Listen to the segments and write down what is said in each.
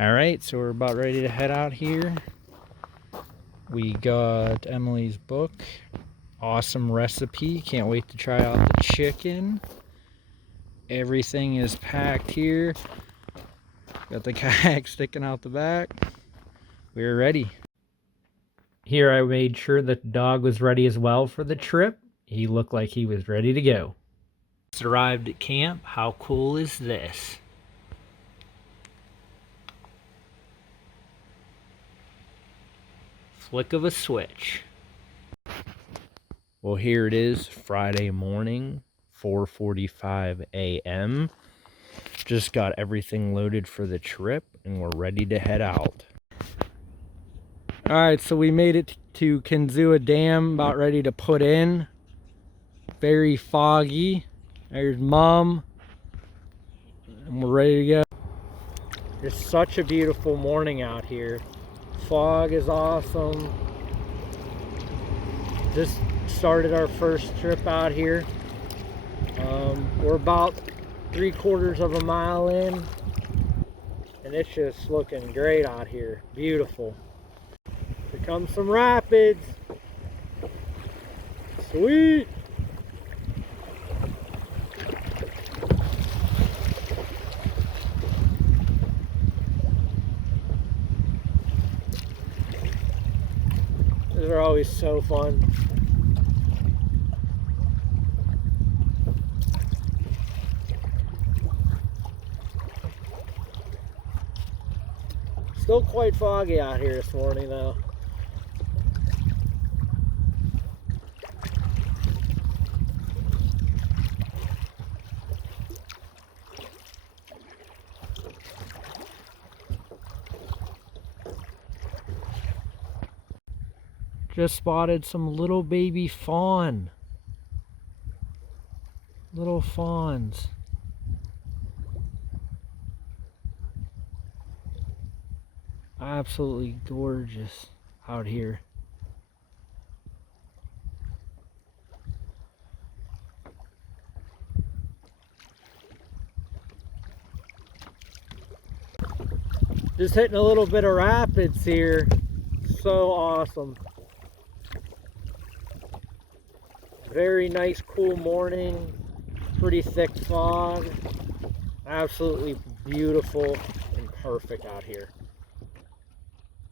All right, so we're about ready to head out here. We got Emily's book. Awesome recipe. Can't wait to try out the chicken. Everything is packed here. Got the kayak sticking out the back. We're ready. Here I made sure that the dog was ready as well for the trip. He looked like he was ready to go. Just arrived at camp. How cool is this? Flick of a switch. Well, here it is, Friday morning, 4:45 a.m. Just got everything loaded for the trip, and we're ready to head out. All right, so we made it to Kinzua Dam, about ready to put in. Very foggy. There's Mom, and we're ready to go. It's such a beautiful morning out here. Fog is awesome. Just started our first trip out here. We're about 3/4 of a mile in, and it's just looking great out here. Beautiful. Here comes some rapids. Sweet. These are always so fun. Still quite foggy out here this morning though. Just spotted some little baby fawn. Little fawns. Absolutely gorgeous out here. Just hitting a little bit of rapids here. So awesome. Very nice, cool morning. Pretty thick fog. Absolutely beautiful and perfect out here.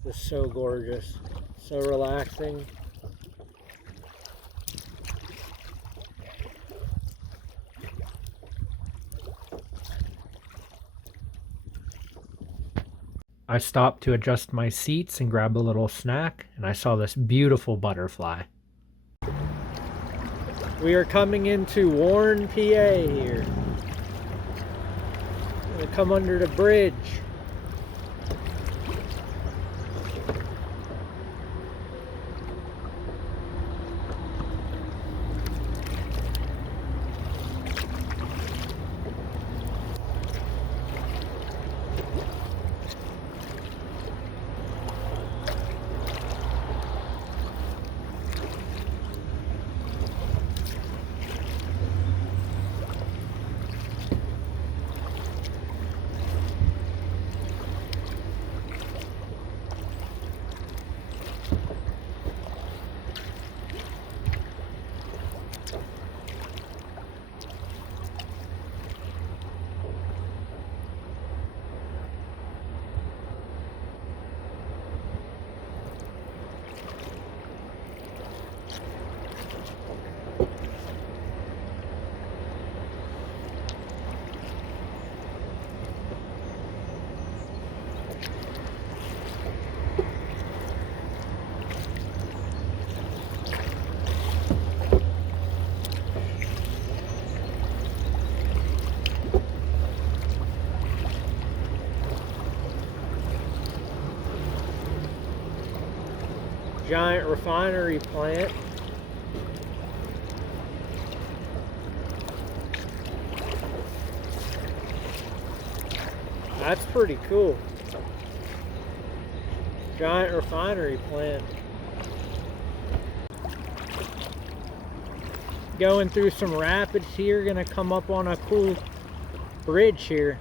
Just so gorgeous, so relaxing. I stopped to adjust my seats and grab a little snack, and I saw this beautiful butterfly. We are coming into Warren, PA here. I'm gonna come under the bridge. Giant refinery plant. That's pretty cool. Giant refinery plant. Going through some rapids here, gonna come up on a cool bridge here.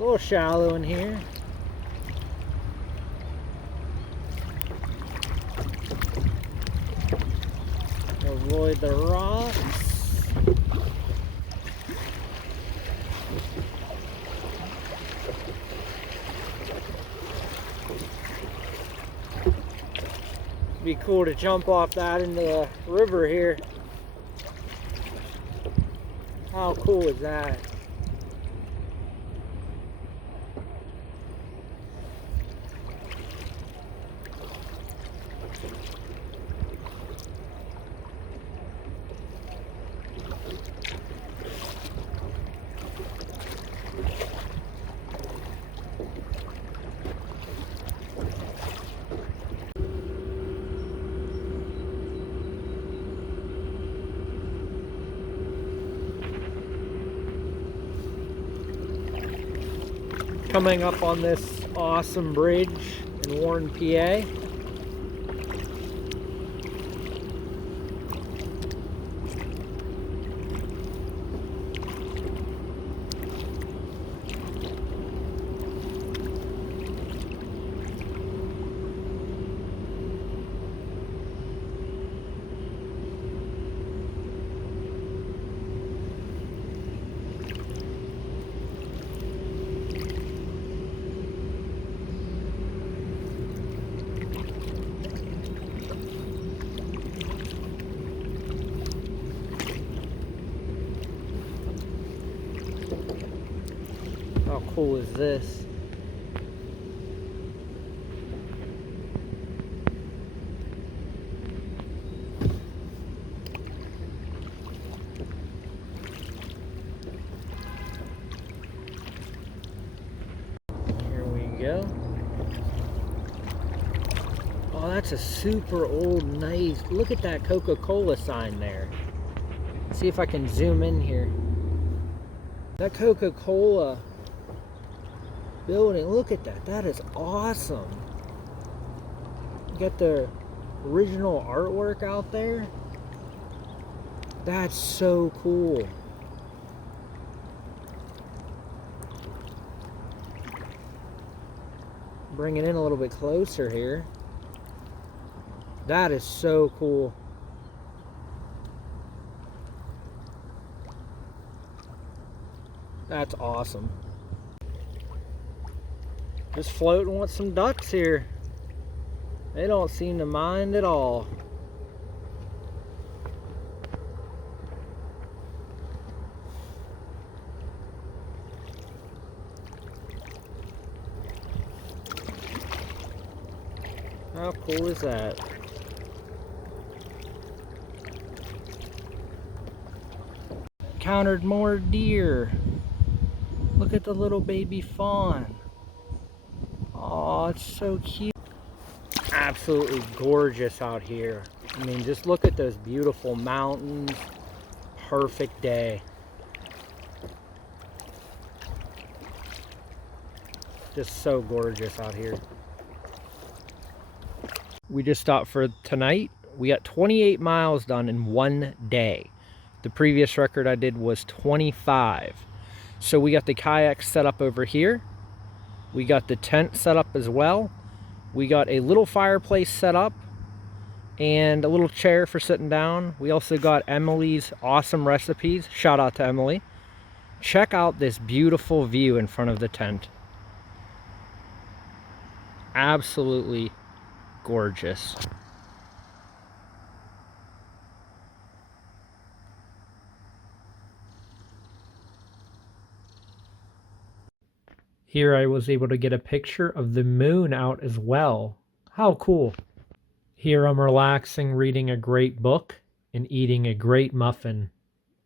A little shallow in here. Avoid the rocks. It'd be cool to jump off that into the river here. How cool is that? Coming up on this awesome bridge in Warren, PA. How cool is this? Here we go. Oh, that's a super old, nice. Look at that Coca-Cola sign there. Let's see if I can zoom in here. That Coca-Cola building, look at that. That is awesome. You got the original artwork out there. That's so cool. Bring it in a little bit closer here. That is so cool. That's awesome. Just floating with some ducks here. They don't seem to mind at all. How cool is that? Encountered more deer. Look at the little baby fawn. Oh, it's so cute. Absolutely gorgeous out here. I mean, just look at those beautiful mountains. Perfect day. Just so gorgeous out here. We just stopped for tonight. We got 28 miles done in one day. The previous record I did was 25. So we got the kayak set up over here. We got the tent set up as well. We got a little fireplace set up and a little chair for sitting down. We also got Emily's awesome recipes. Shout out to Emily. Check out this beautiful view in front of the tent. Absolutely gorgeous. Here I was able to get a picture of the moon out as well. How cool. Here I'm relaxing, reading a great book and eating a great muffin.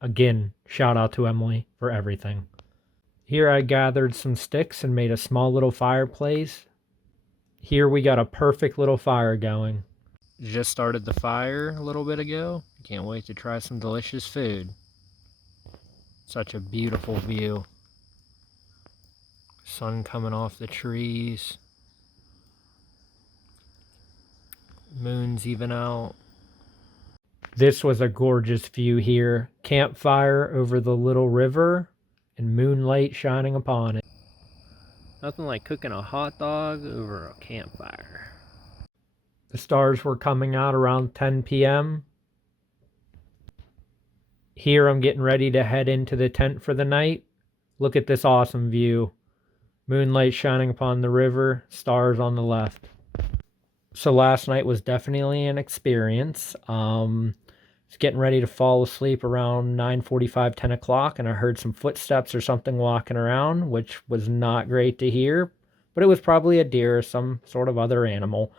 Again, shout out to Emily for everything. Here I gathered some sticks and made a small little fireplace. Here we got a perfect little fire going. Just started the fire a little bit ago. Can't wait to try some delicious food. Such a beautiful view. Sun coming off the trees. Moon's even out. This was a gorgeous view here. Campfire over the little river and moonlight shining upon it. Nothing like cooking a hot dog over a campfire. The stars were coming out around 10 p.m. Here I'm getting ready to head into the tent for the night. Look at this awesome view. Moonlight shining upon the river, stars on the left. So last night was definitely an experience. Was getting ready to fall asleep around 9:45, 10 o'clock, and I heard some footsteps or something walking around, which was not great to hear, but it was probably a deer or some sort of other animal.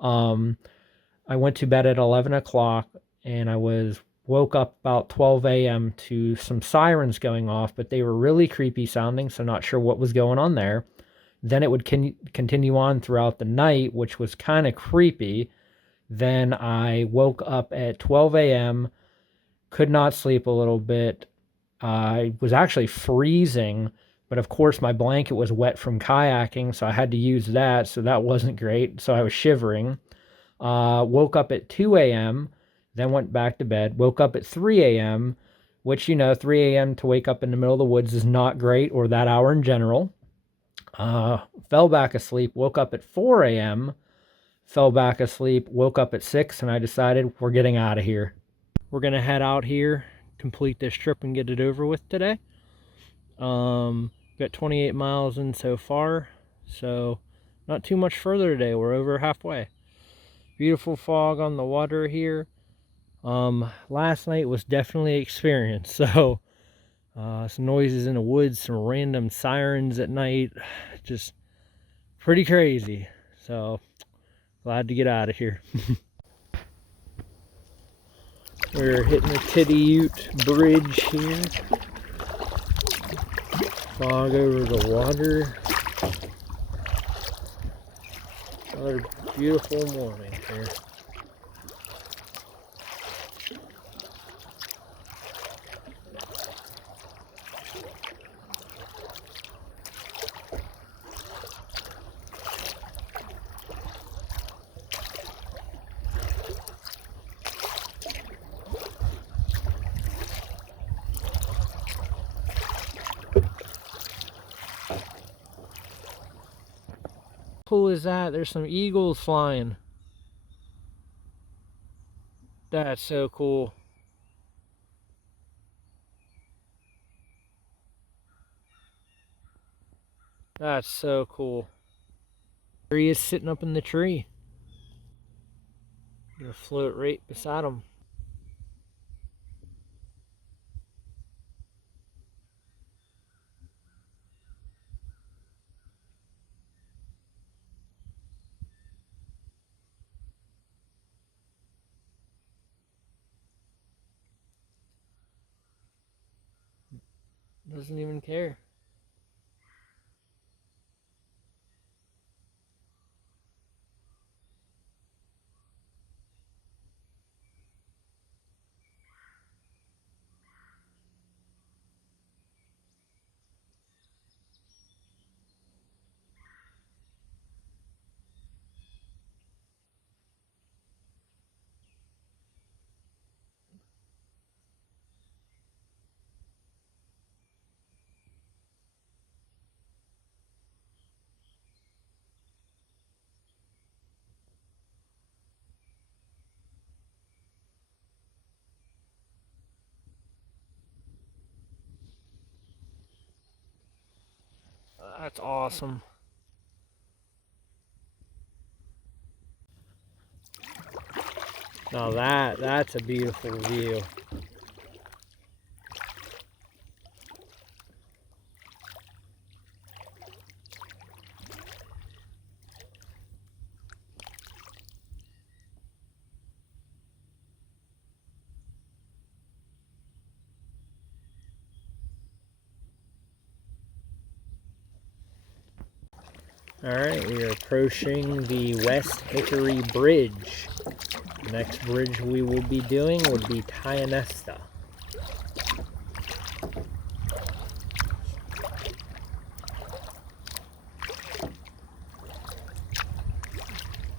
I went to bed at 11 o'clock, and I woke up about 12 a.m. to some sirens going off, but they were really creepy sounding, so not sure what was going on there. Then it would continue on throughout the night, which was kind of creepy. Then I woke up at 12 a.m., could not sleep a little bit. I was actually freezing, but of course my blanket was wet from kayaking, so I had to use that, so that wasn't great. So I was shivering. Woke up at 2 a.m., then went back to bed. Woke up at 3 a.m., which, 3 a.m. to wake up in the middle of the woods is not great, or that hour in general. Fell back asleep, woke up at 4 a.m., fell back asleep, woke up at 6, and I decided we're getting out of here. We're going to head out here, complete this trip, and get it over with today. Got 28 miles in so far, so not too much further today. We're over halfway. Beautiful fog on the water here. Last night was definitely an experience, so some noises in the woods, some random sirens at night, just pretty crazy. So glad to get out of here. We're hitting the Titty Ute Bridge here. Fog over the water. Another beautiful morning here. Cool is that? There's some eagles flying. That's so cool. That's so cool. There he is sitting up in the tree. I'm gonna float right beside him. Doesn't even care. That's awesome. Now that's a beautiful view. Alright, we are approaching the West Hickory Bridge. The next bridge we will be doing would be Tyanesta.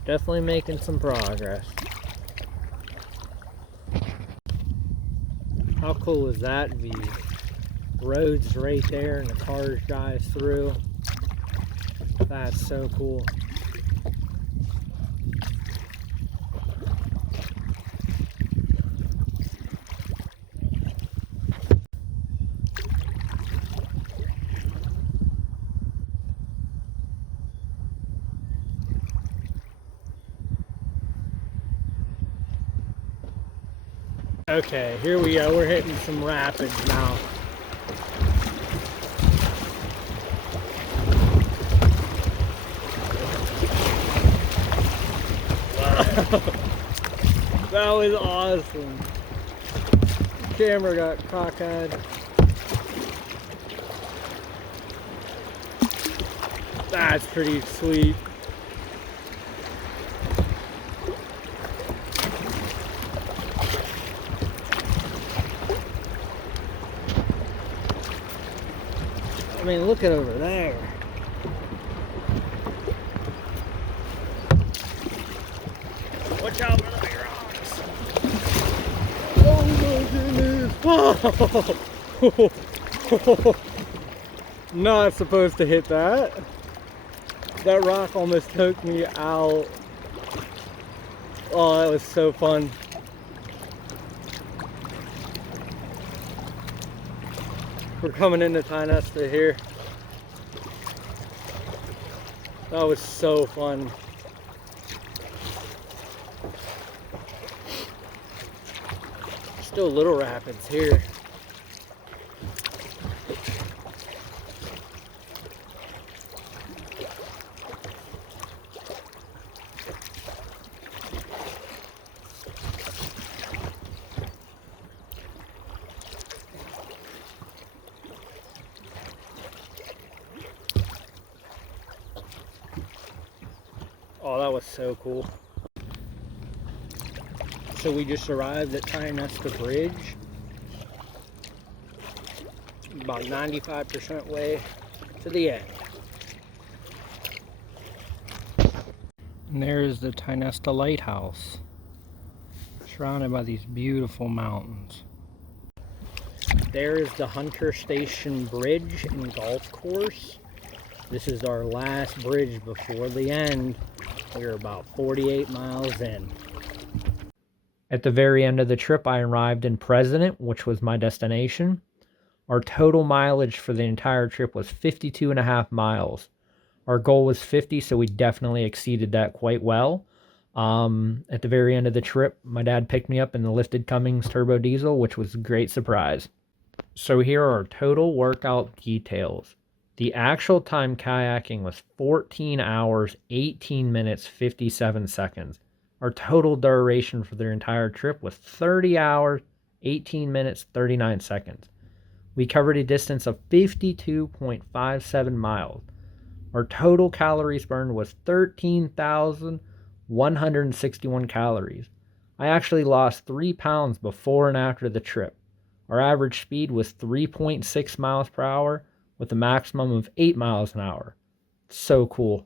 Definitely making some progress. How cool is that view? Road's right there and the cars drive through. That's so cool. Okay, here we go. We're hitting some rapids now. That was awesome. Camera got cockeyed. That's pretty sweet. I mean, look at over there. Watch out for the big rocks. Oh my goodness. Whoa. Not supposed to hit that. That rock almost took me out. Oh, that was so fun. We're coming into Kinzua here. That was so fun. Still little rapids here. Oh, that was so cool. So we just arrived at Kinzua Bridge. About 95% way to the end. And there's the Kinzua Lighthouse, surrounded by these beautiful mountains. There's the Hunter Station Bridge and Golf Course. This is our last bridge before the end. We're about 48 miles in. At the very end of the trip, I arrived in President, which was my destination. Our total mileage for the entire trip was 52.5 miles. Our goal was 50, so we definitely exceeded that quite well. At the very end of the trip, my dad picked me up in the lifted Cummins turbo diesel, which was a great surprise. So here are our total workout details. The actual time kayaking was 14 hours, 18 minutes, 57 seconds. Our total duration for the entire trip was 30 hours, 18 minutes, 39 seconds. We covered a distance of 52.57 miles. Our total calories burned was 13,161 calories. I actually lost 3 pounds before and after the trip. Our average speed was 3.6 miles per hour with a maximum of 8 miles an hour. So cool.